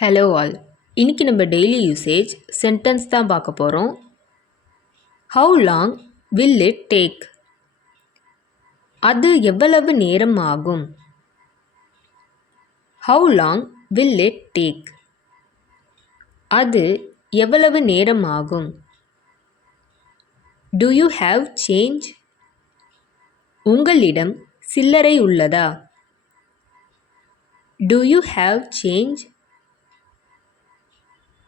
Hello all. இன்னைக்கு நம்ம daily usage sentence தான் பார்க்க போகிறோம். How long will it take? அது எவ்வளவு நேரம் ஆகும்? How long will it take? அது எவ்வளவு நேரம் ஆகும்? Do you have change? உங்களிடம் சில்லறை உள்ளதா? Do you have change?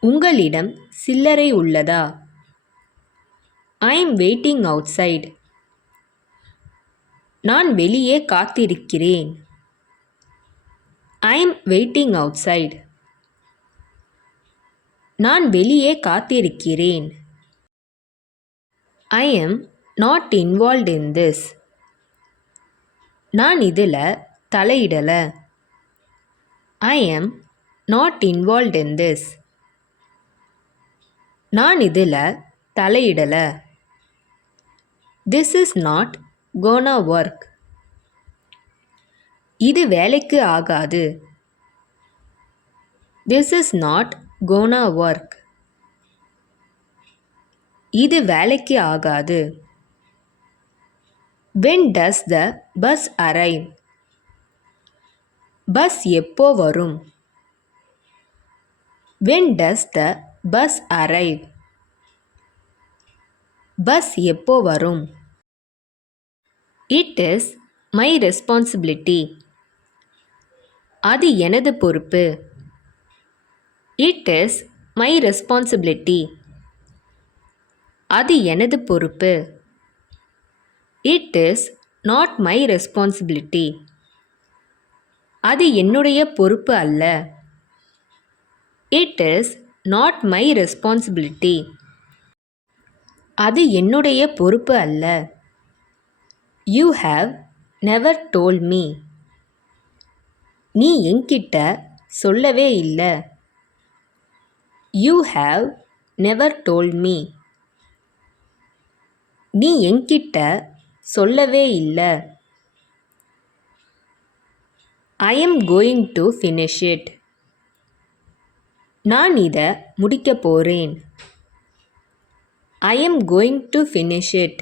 உங்களிடம் சில்லறை உள்ளதா? I am waiting outside. நான் வெளியே காத்திருக்கிறேன். I am waiting outside. நான் வெளியே காத்திருக்கிறேன். I am not involved in this. நான் இதில் தலையிடல. I am not involved in this. நான் இதில் தலையிடல. This is not gonna work. இது வேலைக்கு ஆகாது. This is not gonna work. இது வேலைக்கு ஆகாது. when does the bus arrive? Bus எப்போ வரும்? when does the bus arrive? Bus எப்போ வரும்? it is my responsibility. அது எனது பொறுப்பு. it is my responsibility. அது எனது பொறுப்பு. it is not my responsibility. அது என்னுடைய பொறுப்பு அல்ல. it is not my responsibility. அது என்னுடைய பொறுப்பு அல்ல. you have never told me. நீ என்கிட்ட சொல்லவே இல்லை. you have never told me. நீ என்கிட்ட சொல்லவே இல்லை. I am going to finish it. நான் இதை முடிக்க போறேன். I am going to finish it.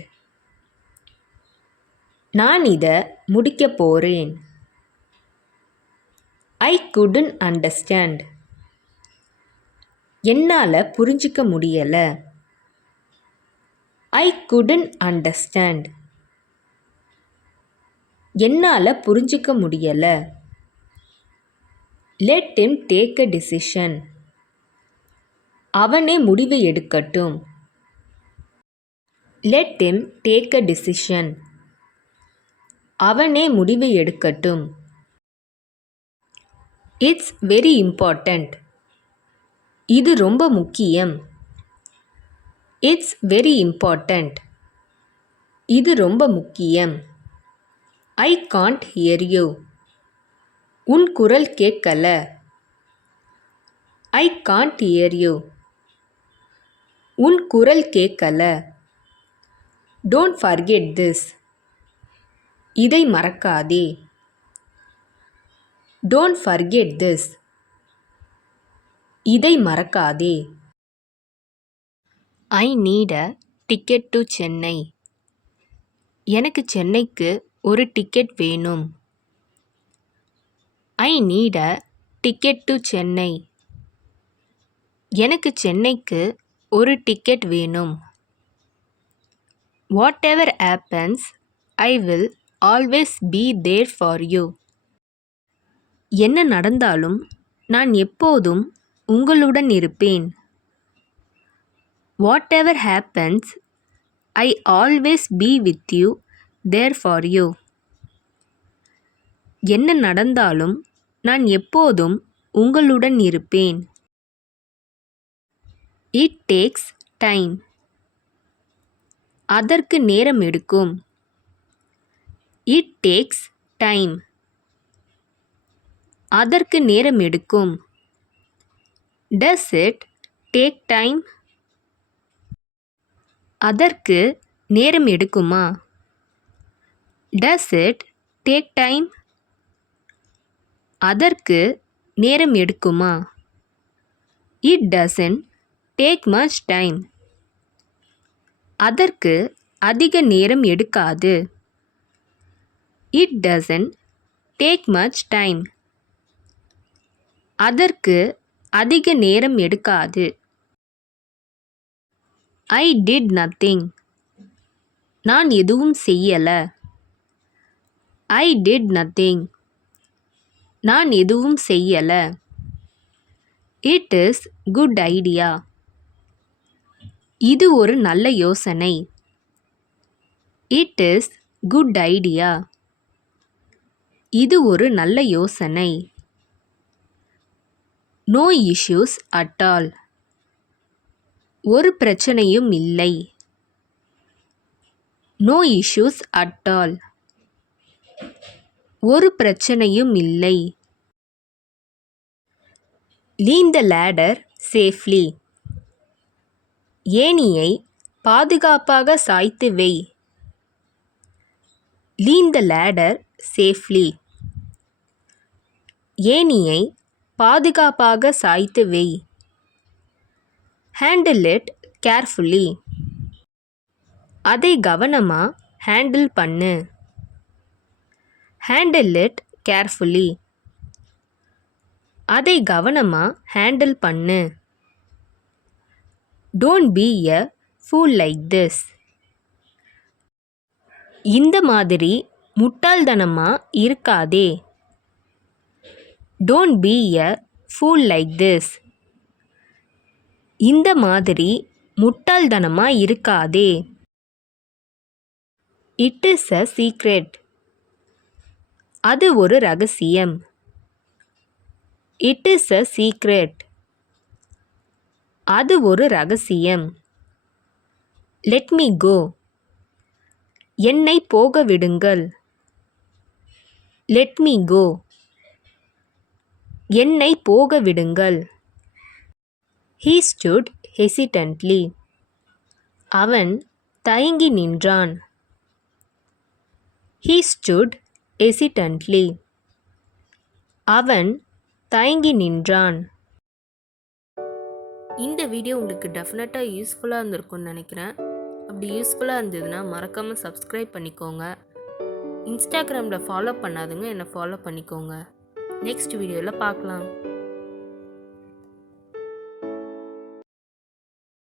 நான் இதை முடிக்க போறேன். I couldn't understand. என்னால் புரிஞ்சிக்க முடியல. I couldn't understand. என்னால் புரிஞ்சிக்க முடியல. let him take a decision. அவனே முடிவு எடுக்கட்டும். let him take a decision. அவனே முடிவு எடுக்கட்டும். it's very important. இது ரொம்ப முக்கியம். it's very important. இது ரொம்ப முக்கியம். I can't hear you. உன் குரல் கேட்கல. I can't hear you. உன் குரல் கேட்கல. don't forget this. இதை மறக்காதே. don't forget this. இதை மறக்காதே. I need a ticket to Chennai. எனக்கு சென்னைக்கு ஒரு டிக்கெட் வேணும். I need a ticket to Chennai. எனக்கு சென்னைக்கு ஒரு டிக்கெட் வேணும். whatever happens, I will always be there for you. என்ன நடந்தாலும் நான் எப்போதும் உங்களுடன் இருப்பேன். whatever happens, I always be with you, there for you. என்ன நடந்தாலும் நான் எப்போதும் உங்களுடன் இருப்பேன். it takes time. அதற்கு நேரம் எடுக்கும். it takes time. அதற்கு நேரம் எடுக்கும். does it take time? அதற்கு நேரம் எடுக்குமா? does it take time? அதற்கு நேரம் எடுக்குமா? It doesn't take much time. அதற்கு அதிக நேரம் எடுக்காது. It doesn't take much time. அதற்கு அதிக நேரம் எடுக்காது. I did nothing. நான் எதுவும் செய்யல. I did nothing. நான் எதுவும் செய்யல. It is good idea. இது ஒரு நல்ல யோசனை. It is good idea. இது ஒரு நல்ல யோசனை. No issues at all. ஒரு பிரச்சனையும் இல்லை. No issues at all. ஒரு பிரச்சனையும் இல்லை. Lean the ladder safely. ஏணியை பாதுகாப்பாக சாய்த்து வை. Lean the ladder safely. ஏணியை பாதுகாப்பாக சாய்த்து வை. Handle it carefully. அதை கவனமா ஹேண்டில் பண்ணு. Handle it carefully. அதை கவனமா ஹேண்டில் பண்ணு. Don't be a fool like this. இந்த மாதிரி முட்டாள்தனமா இருக்காதே. Don't be a fool like this. இந்த மாதிரி முட்டாள்தனமா இருக்காதே. It is a secret. அது ஒரு ரகசியம். It is a secret. அது ஒரு ரகசியம். Let me go. என்னை போக விடுங்கள். Let me go. என்னை போக விடுங்கள். He stood hesitantly. அவன் தயங்கி நின்றான். He stood hesitantly. அவன் தயங்கி நின்றான். இந்த வீடியோ உங்களுக்கு டெஃபினட்டாக யூஸ்ஃபுல்லாக இருந்திருக்கும்னு நினைக்கிறேன். அப்படி யூஸ்ஃபுல்லாக இருந்ததுன்னா மறக்காமல் சப்ஸ்கிரைப் பண்ணிக்கோங்க. இன்ஸ்டாகிராமில் ஃபாலோ பண்ணாதுங்க என்னை ஃபாலோ பண்ணிக்கோங்க. நெக்ஸ்ட் வீடியோவில் பார்க்கலாம்.